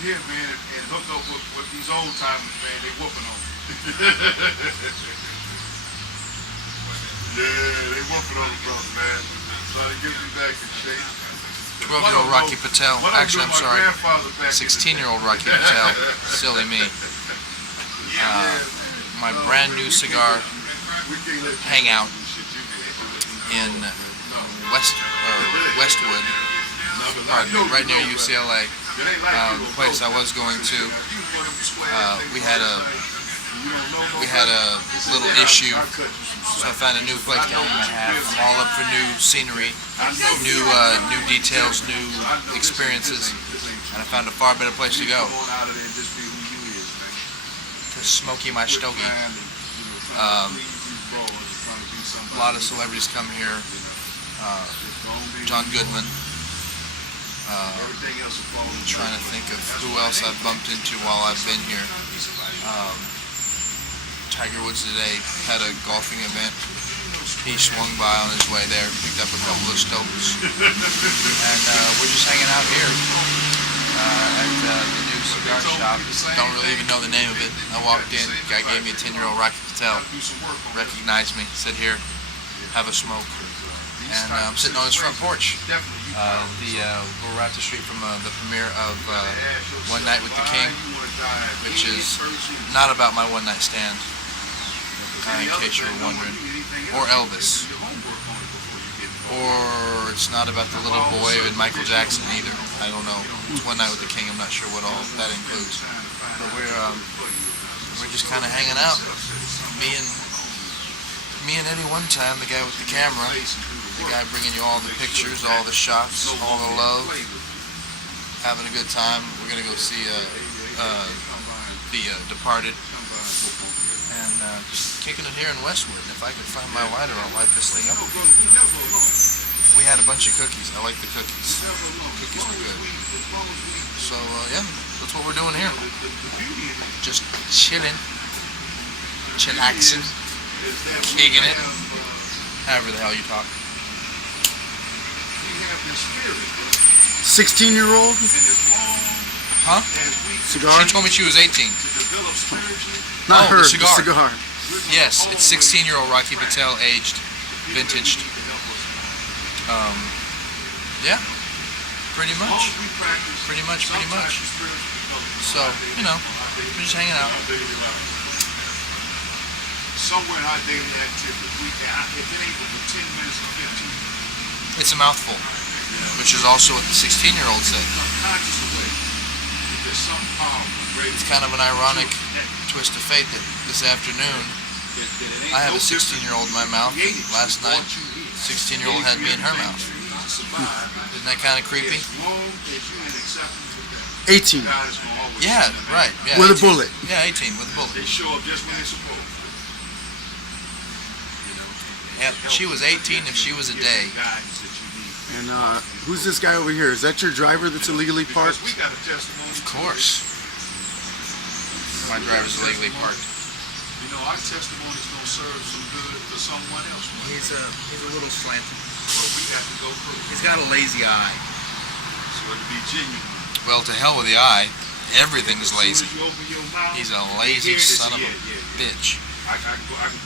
here, man, and hook up with these old timers, man. They whooping on me. Yeah, they whooping on the brother, man. Trying to get me back in shape. 12-year-old Rocky Patel. Actually, I'm sorry. 16-year-old Rocky Patel. Silly me. My brand new cigar hangout in Westwood, right near UCLA. The place I was going to, we had a little issue, so I found a new place to hang my hat. I'm all up for new scenery, new details, new experiences, and I found a far better place to go. To Smoky My Stogie. A lot of celebrities come here. John Goodman. Trying to think of who else I've bumped into while I've been here. Tiger Woods today had a golfing event. He swung by on his way there, picked up a couple of stones, and we're just hanging out here at the new cigar shop. Don't really even know the name of it. I walked in, guy gave me a 10-year-old Rocky Patel, recognized me, said here, have a smoke, and I'm sitting on his front porch. We're right up the street from the premiere of One Night with the King, which is not about my one-night stand, in case you were wondering, or Elvis, or it's not about the little boy and Michael Jackson either. I don't know. It's One Night with the King. I'm not sure what all that includes, but we're just kind of hanging out. Me and Eddie one time, the guy with the camera. The guy bringing you all the pictures, all the shots, all the love, having a good time. We're gonna go see The Departed, and just kicking it here in Westwood. If I can find my lighter, I'll light this thing up. We had a bunch of cookies. I like the cookies. Cookies were good. So yeah, that's what we're doing here. Just chilling, chillaxing, kicking it. However the hell you talk. 16-year-old? Huh? Cigar? She told me she was 18. Not her, the cigar. The cigar. Yes, it's 16-year-old Rocky Patel, aged, vintaged. Yeah, pretty much. Pretty much. So, you know, we're just hanging out. Somewhere in our daily activity, if it ain't for 10 minutes or 15. It's a mouthful, which is also what the 16-year-old said. It's kind of an ironic twist of fate that this afternoon I have a 16-year-old in my mouth, and last night 16-year-old had me in her mouth. Isn't that kind of creepy? 18. Yeah, right. Yeah, with 18. A bullet. Yeah, 18 with a bullet. They show up just when they're supposed. Yep, she was 18 if she was a day. And who's this guy over here? Is that your driver that's illegally parked? Of course. My driver's illegally parked. You know, our testimony's gonna serve some good for someone else. He's a little slanted. Well, we have to go through. He's got a lazy eye. So it'll be genuine. Well, to hell with the eye. Everything's lazy. He's a lazy son of a bitch.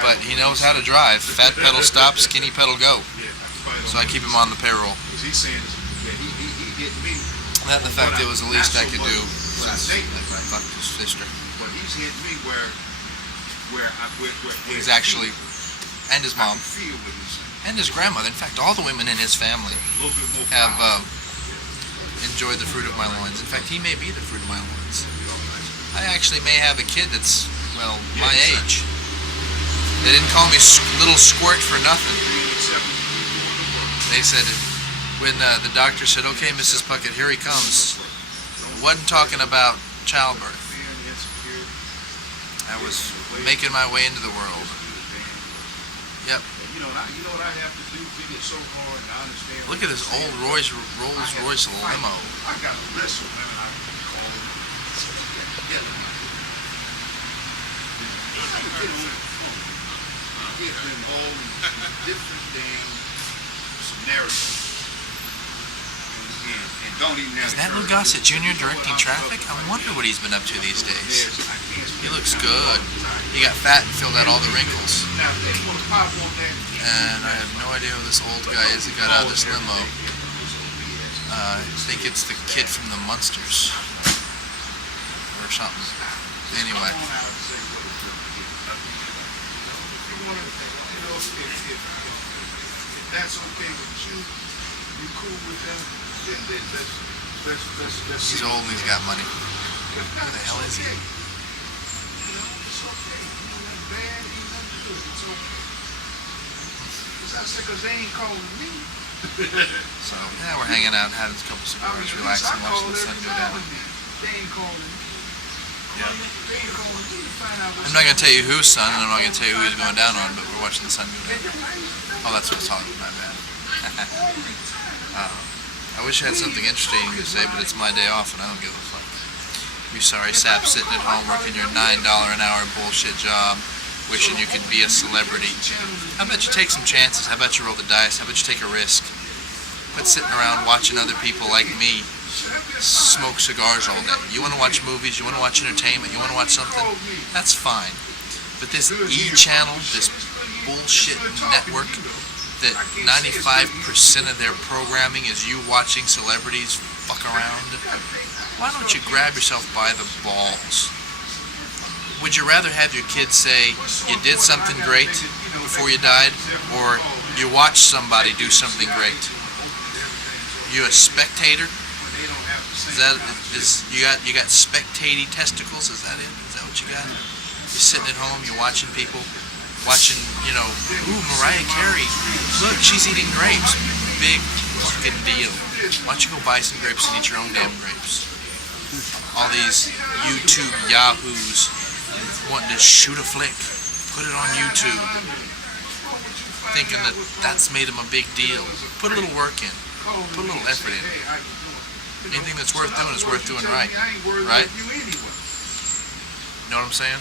But he knows how to drive. Fat pedal stop, skinny pedal go. So I keep him on the payroll. That, the fact, it was the least I could do since I fucked his sister. He's actually, and his mom, and his grandmother. In fact, all the women in his family have enjoyed the fruit of my loins. In fact, he may be the fruit of my loins. I actually may have a kid that's, well, my age. They didn't call me Little Squirt for nothing. They said, when the doctor said, okay, Mrs. Puckett, here he comes, I wasn't talking about childbirth. I was making my way into the world. Yep. Look at this old Rolls Royce limo. Different things, some narrative, and don't even have Is that Lou Gossett Jr. directing Traffic? I wonder what he's been up to these days. He looks good. He got fat and filled out all the wrinkles. Now, if they want to pop on that, And I have no idea who this old guy is that got out of this limo. I think it's the kid from the Munsters. Or something. Anyway. if that's okay with you, you cool with that, then let's He's old and he's got money. Who the hell is he? You know, it's okay. Ain't nothing bad, ain't nothing good. It's okay. Because they ain't calling me. So, yeah, we're hanging out, having a couple cigars, relaxing, watching the sun go down. They ain't calling me. Yeah. They ain't calling me to find out what's I'm not going to tell you whose son, and I'm not going to tell you who he's going down on, but we're watching the sun go down. Oh, that's what I was talking about, my bad. I wish I had something interesting to say, but it's my day off, and I don't give a fuck. You sorry sap sitting at home working your $9 an hour bullshit job, wishing you could be a celebrity. How about you take some chances? How about you roll the dice? How about you take a risk? Quit sitting around watching other people like me smoke cigars all day. You want to watch movies, you want to watch entertainment, you want to watch something, that's fine. But this E-channel, this bullshit network that 95% of their programming is you watching celebrities fuck around, why don't you grab yourself by the balls? Would you rather have your kids say you did something great before you died, or you watched somebody do something great? You a spectator? You got spectating testicles? Is that it? Is that what you got? You're sitting at home, you're watching people, watching, ooh, Mariah Carey, look, she's eating grapes. Big fucking deal. Why don't you go buy some grapes and eat your own damn grapes? All these YouTube yahoos wanting to shoot a flick, put it on YouTube, thinking that that's made them a big deal. Put a little work in. Put a little effort in. Anything that's worth doing is worth doing right. Right? You know what I'm saying?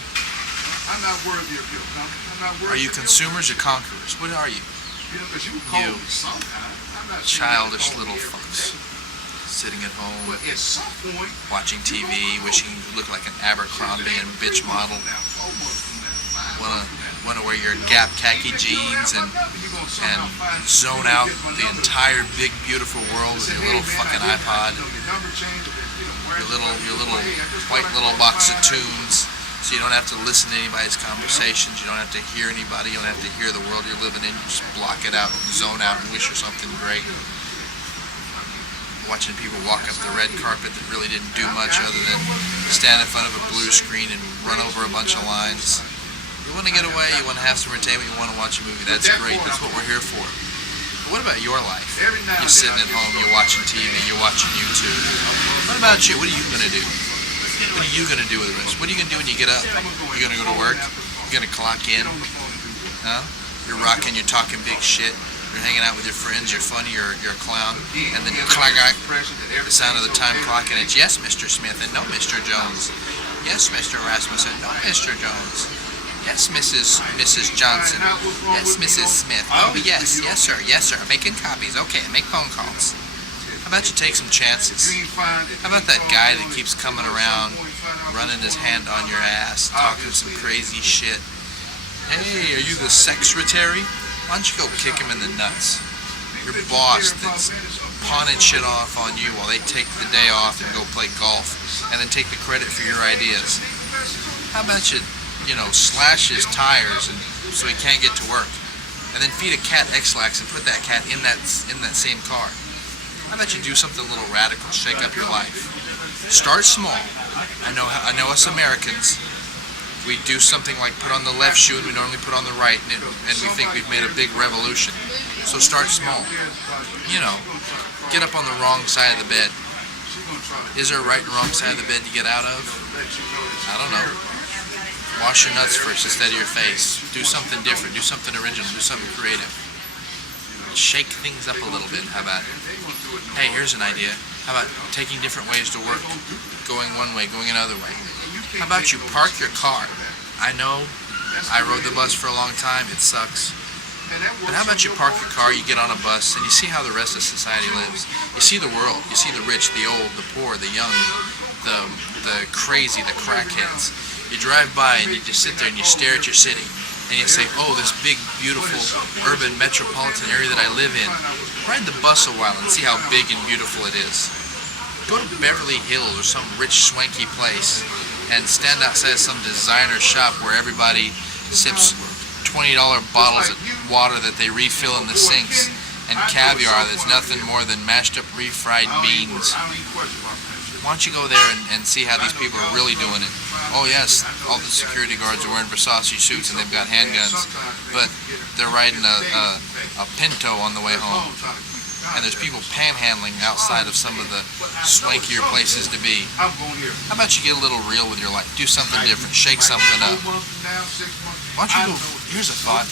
I'm not worthy of your company. I'm not worthy. Are you consumers or conquerors? What are you? You childish little fucks. Sitting at home, watching TV, wishing you looked like an Abercrombie and bitch model. Wanna wear your Gap khaki jeans and zone out the entire big beautiful world with your little fucking iPod, your little white little box of tunes, so you don't have to listen to anybody's conversations, you don't have to hear anybody, you don't have to hear the world you're living in, you just block it out, zone out, and wish for something great. Watching people walk up the red carpet that really didn't do much other than stand in front of a blue screen and run over a bunch of lines. You want to get away, you want to have some entertainment, you want to watch a movie, that's great, that's what we're here for. But what about your life? You're sitting at home, you're watching TV, you're watching YouTube. What about you? What are you going to do? What are you going to do with the rest? What are you going to do when you get up? You're going to go to work? You're going to clock in? Huh? You're rocking, you're talking big shit. You're hanging out with your friends, you're funny, you're a clown, and then you clock out the sound of the time clock, and it's yes, Mr. Smith, and no, Mr. Jones. Yes, Mr. Rasmussen, no, Mr. Jones. Yes, Mrs. Johnson. Yes, Mrs. Smith. Oh, yes, sir. Making copies. Okay, make phone calls. How about you take some chances? How about that guy that keeps coming around, running his hand on your ass, talking some crazy shit? Hey, are you the secretary? Why don't you go kick him in the nuts? Your boss that's pawning shit off on you while they take the day off and go play golf and then take the credit for your ideas. How about you, slash his tires and so he can't get to work, and then feed a cat X-Lax and put that cat in that same car? How about you do something a little radical, shake up your life? Start small. I know us Americans, we do something like put on the left shoe and we normally put on the right, and we think we've made a big revolution. So start small. Get up on the wrong side of the bed. Is there a right and wrong side of the bed to get out of? I don't know. Wash your nuts first instead of your face. Do something different. Do something original. Do something creative. Shake things up a little bit. How about, hey, here's an idea. How about taking different ways to work? Going one way, going another way. How about you park your car? I know, I rode the bus for a long time. It sucks. But how about you park your car, you get on a bus, and you see how the rest of society lives. You see the world. You see the rich, the old, the poor, the young, the crazy, the crackheads. You drive by and you just sit there and you stare at your city. And you say, oh, this big, beautiful, urban, metropolitan area that I live in. Ride the bus a while and see how big and beautiful it is. Go to Beverly Hills or some rich, swanky place and stand outside some designer shop where everybody sips $20 bottles of water that they refill in the sinks and caviar that's nothing more than mashed up refried beans. Why don't you go there and see how these people are really doing it? Oh yes, all the security guards are wearing Versace suits and they've got handguns, but they're riding a Pinto on the way home. And there's people panhandling outside of some of the swankier places to be. How about you get a little real with your life? Do something different. Shake something up. Why don't you go, here's a thought,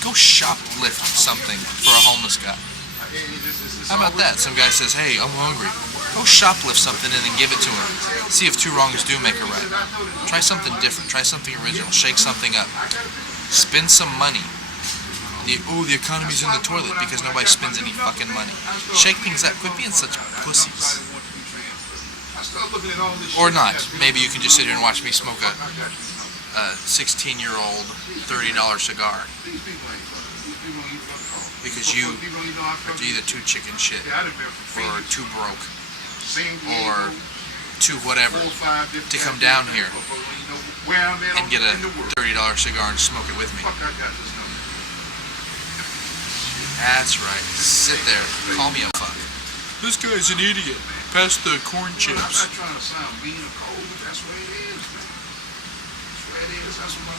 go shoplift something for a homeless guy. How about that? Some guy says, hey, I'm hungry. Go shoplift something and then give it to him. See if two wrongs do make a right. Try something different. Try something original. Shake something up. Spend some money. The economy's in the toilet because nobody spends any fucking money. Shake things up. Quit being such pussies. Or not. Maybe you can just sit here and watch me smoke a 16-year-old $30 cigar. Because you are either too chicken shit, or too broke, or too whatever, to come down here and get a $30 cigar and smoke it with me. That's right. Sit there. Call me a fuck. This guy's an idiot. Pass the corn chips. I'm not trying to sound mean or cold, but that's where it is, man. That's where it is. That's what